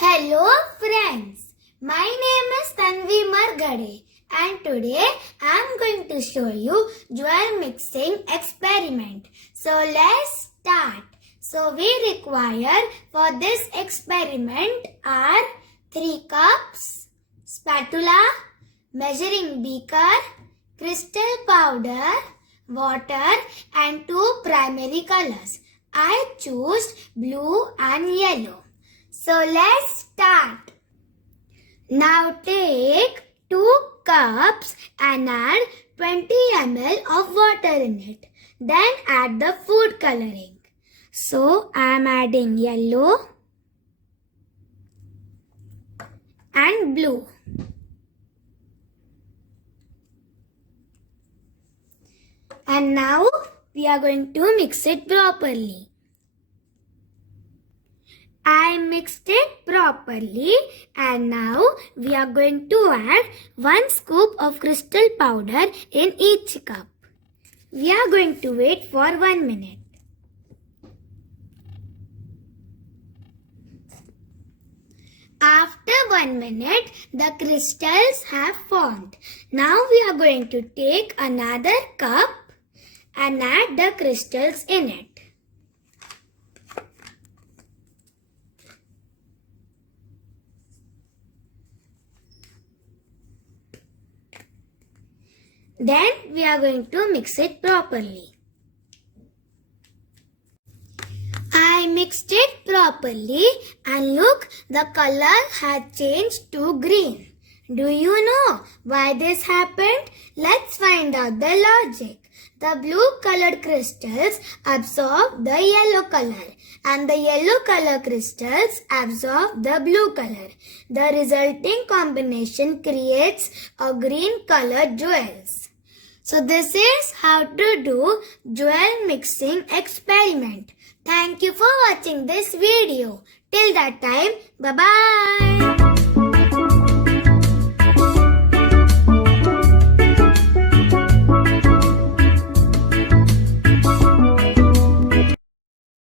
Hello friends, my name is Tanvi Margade and today I am going to show you jewel mixing experiment. So let's start. So we require for this experiment are 3 cups, spatula, measuring beaker, crystal powder, water and 2 primary colors. I choose blue and yellow. So let's start. Now take 2 cups and add 20 ml of water in it. Then add the food coloring. So I am adding yellow and blue. And now we are going to mix it properly. I mixed it properly and now we are going to add 1 scoop of crystal powder in each cup. We are going to wait for 1 minute. After 1 minute, the crystals have formed. Now we are going to take another cup and add the crystals in it. Then we are going to mix it properly. I mixed it properly and look, the color has changed to green. Do you know why this happened? Let's find out the logic. The blue colored crystals absorb the yellow color and the yellow color crystals absorb the blue color. The resulting combination creates a green colored jewels. So this is how to do jewel mixing experiment. Thank you for watching this video. Till that time, bye-bye.